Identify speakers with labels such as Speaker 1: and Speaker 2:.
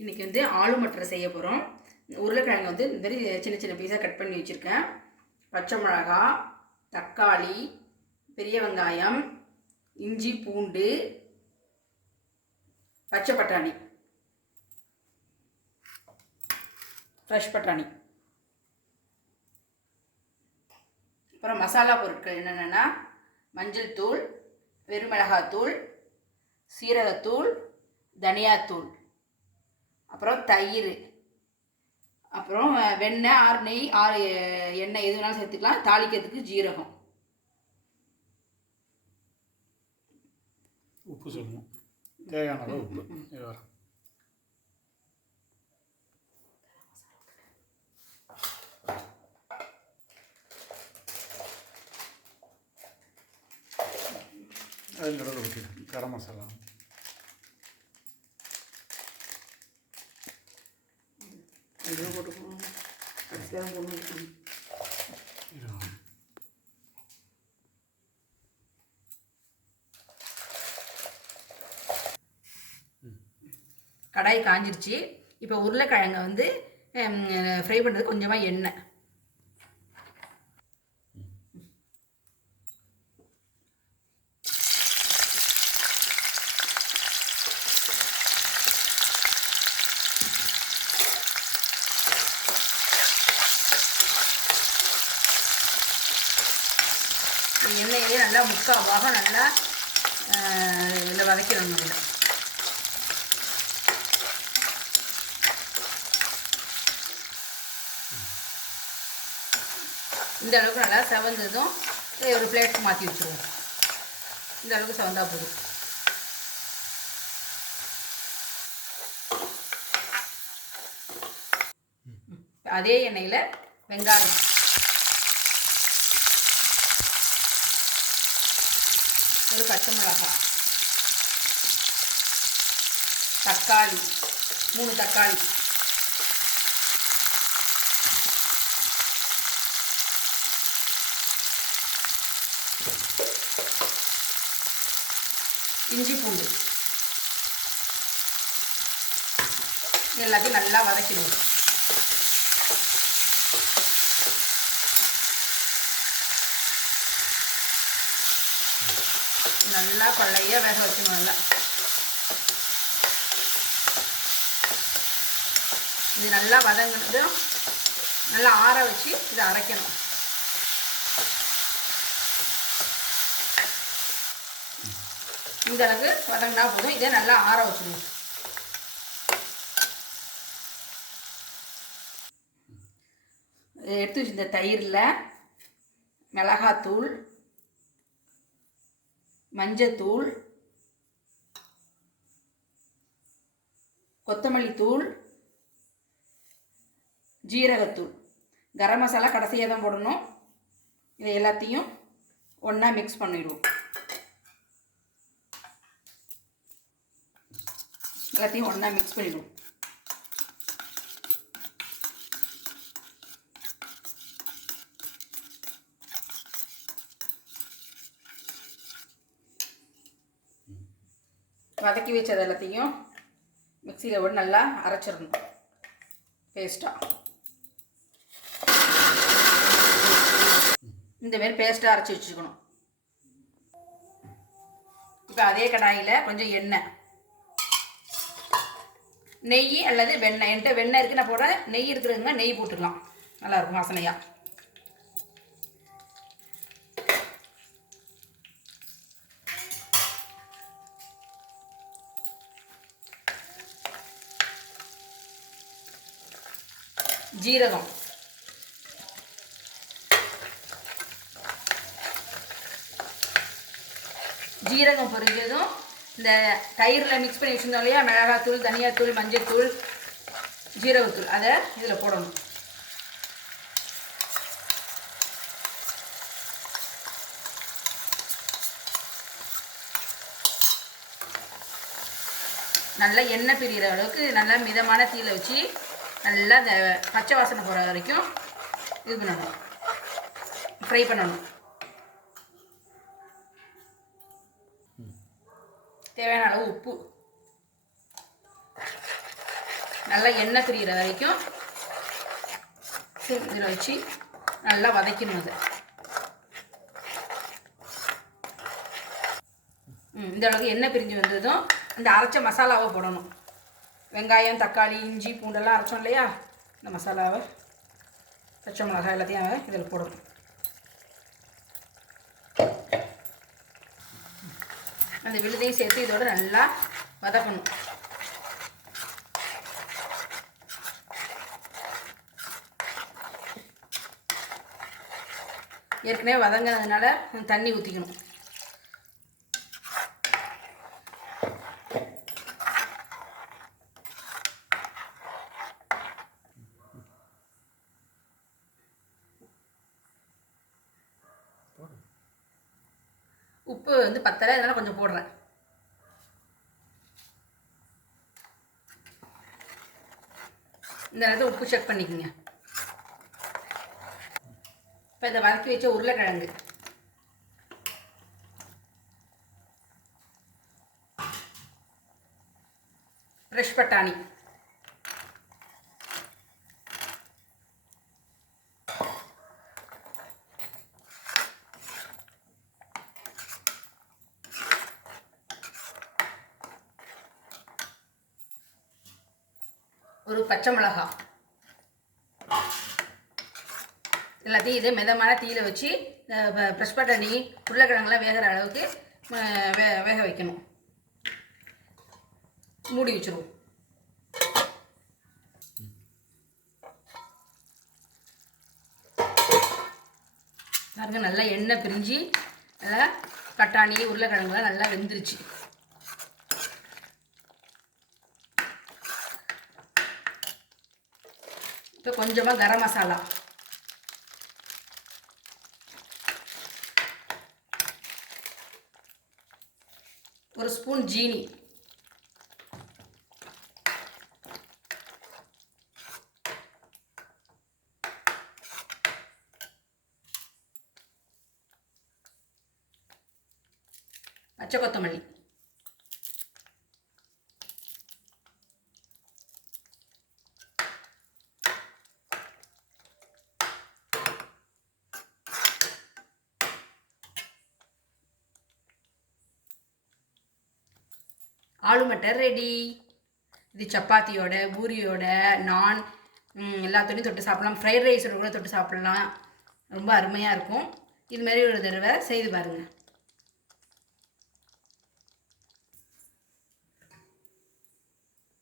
Speaker 1: இன்றைக்கி வந்து ஆலு மட்டர் செய்ய போகிறோம் உருளைக்கிழங்கு வந்து இந்த மாதிரி சின்ன சின்ன பீஸாக கட் பண்ணி வச்சுருக்கேன். பச்சை மிளகா தக்காளி பெரிய வெங்காயம் இஞ்சி பூண்டு பச்சை பட்டாணி. ஃப்ரெஷ் பட்டாணி. அப்புறம் மசாலா பொருட்கள் என்னென்னா மஞ்சள் தூள் வெறுமிளகாத்தூள் சீரகத்தூள் தனியாத்தூள். அப்புறம் தயிர். அப்புறம் வெண்ணெய் ஆறு நெய் ஆறு எண்ணெய் எது வேணாலும் சேர்த்துக்கலாம். தாளிக்கிறதுக்கு ஜீரகம்.
Speaker 2: உப்பு சொல்லணும் தேவையான அளவு உப்பு. அதில் ஊற்றி கரம் மசாலா.
Speaker 1: இது போட்டுக்கணும். கடைசியாக போடணும்
Speaker 2: இது
Speaker 1: கடாய் காஞ்சிருச்சு. இப்போ உருளைக்கிழங்கை வந்து ஃப்ரை பண்ணுறது கொஞ்சமாக எண்ணெய். எண்ணெயிலே நல்லா முக்கால் பாகம் நல்லா இதில் வதக்கிடணும் இதில் இந்த அளவுக்கு நல்லா செவந்ததும் ஒரு பிளேட் மாற்றி வச்சுருவோம். இந்த அளவுக்கு செவந்தா போதும். அதே எண்ணெயில் வெங்காயம். ஒரு பச்சை மிளகாய். தக்காளி மூணு தக்காளி. இஞ்சி பூண்டு. எல்லாத்தையும் நல்லா வதக்கிடுவோம் நல்லா பழைய வேக வைக்கணும் நல்லா. இது நல்லா வதங்கினதும் நல்லா ஆற வச்சு இதை அரைக்கணும். இந்த அளவுக்கு வதங்கினா போதும். இதை நல்லா ஆற வச்சிடணும் எடுத்து வச்சு இந்த தயிரில் மிளகாத்தூள் மஞ்சத்தூள் கொத்தமல்லி தூள் ஜீரகத்தூள். கரம் மசாலா கடைசியாக தான் போடணும். இதை எல்லாத்தையும் ஒன்றா மிக்ஸ் பண்ணிடுவோம். எல்லாத்தையும் ஒன்றா மிக்ஸ் பண்ணிடுவோம். வதக்கி வச்சது எல்லாத்தையும் மிக்சியில் விட நல்லா அரைச்சிடணும். பேஸ்ட்டாக இந்தமாரி பேஸ்ட்டாக அரைச்சி வச்சுக்கணும். இப்போ அதே கடாயில் கொஞ்சம் எண்ணெய். நெய் அல்லது வெண்ணெய். என்கிட்ட வெண்ணெய் இருக்குது நான் நெய் இருக்கிறதுங்க நெய் போட்டுக்கலாம். நல்லாயிருக்கும் வாசனையாக ஜீரகம். ஜீரகம் பொரிஞ்சதும் இந்த தயிரில் மிக்ஸ் பண்ணி வச்சுருந்தோம் இல்லையா? மிளகாத்தூள் தனியாத்தூள் மஞ்சத்தூள் ஜீரகத்தூள். அதை இதில் போடணும். நல்லா எண்ணெய் பிரிகிற அளவுக்கு நல்லா மிதமான தீயில் வச்சு நல்லா இந்த பச்சை வாசனை போகிற வரைக்கும் இது பண்ணணும். ஃப்ரை பண்ணணும். தேவையான அளவு உப்பு. நல்லா எண்ணெய் திரிகிற வரைக்கும் இதில் வச்சு நல்லா வதக்கணும் அதை. இந்த அளவுக்கு எண்ணெய் பிரிஞ்சு வந்ததும் இந்த அரைச்ச மசாலாவை போடணும். வெங்காயம் தக்காளி இஞ்சி பூண்டெல்லாம் அரைச்சோம் இல்லையா? இந்த மசாலாவை பச்சை மிளகாய் எல்லாத்தையும் இதில் போடணும். அந்த விழுதையும் சேர்த்து இதோட நல்லா வதக்கணும். ஏற்கனவே வதங்கினதுனால தண்ணி ஊற்றிக்கணும் உப்பு வந்து பத்தலை அதனால கொஞ்சம் போடுறேன். இந்த நேரத்தில் உப்பு செக் பண்ணிக்கோங்க. இப்போ இதை வதக்கி வச்ச உருளைக்கிழங்கு. ஃப்ரெஷ் பட்டாணி. ஒரு பச்சை மிளகா. எல்லாத்தையும் இதே மிதமான தீயில வச்சு ப்ரெஷ் பட்டாணி உருளைக்கிழங்குலாம் வேகிற அளவுக்கு வே வேக வைக்கணும். மூடி வச்சிருவோம். பாருங்க நல்லா எண்ணெய் பிரிஞ்சு நல்லா பட்டாணி உருளைக்கிழங்குலாம் நல்லா வெந்துருச்சு. இப்போ கொஞ்சமாக கரம் மசாலா. ஒரு ஸ்பூன் ஜீனி. பச்சை கொத்தமல்லி. ஆலு மட்டர் ரெடி இது சப்பாத்தியோட பூரியோட நான் எல்லாத்தோடையும் தொட்டு சாப்பிடலாம். ஃப்ரைட் ரைஸோட கூட தொட்டு சாப்பிடலாம். ரொம்ப அருமையாக இருக்கும். இதுமாரி ஒரு தடவை செய்து பாருங்கள்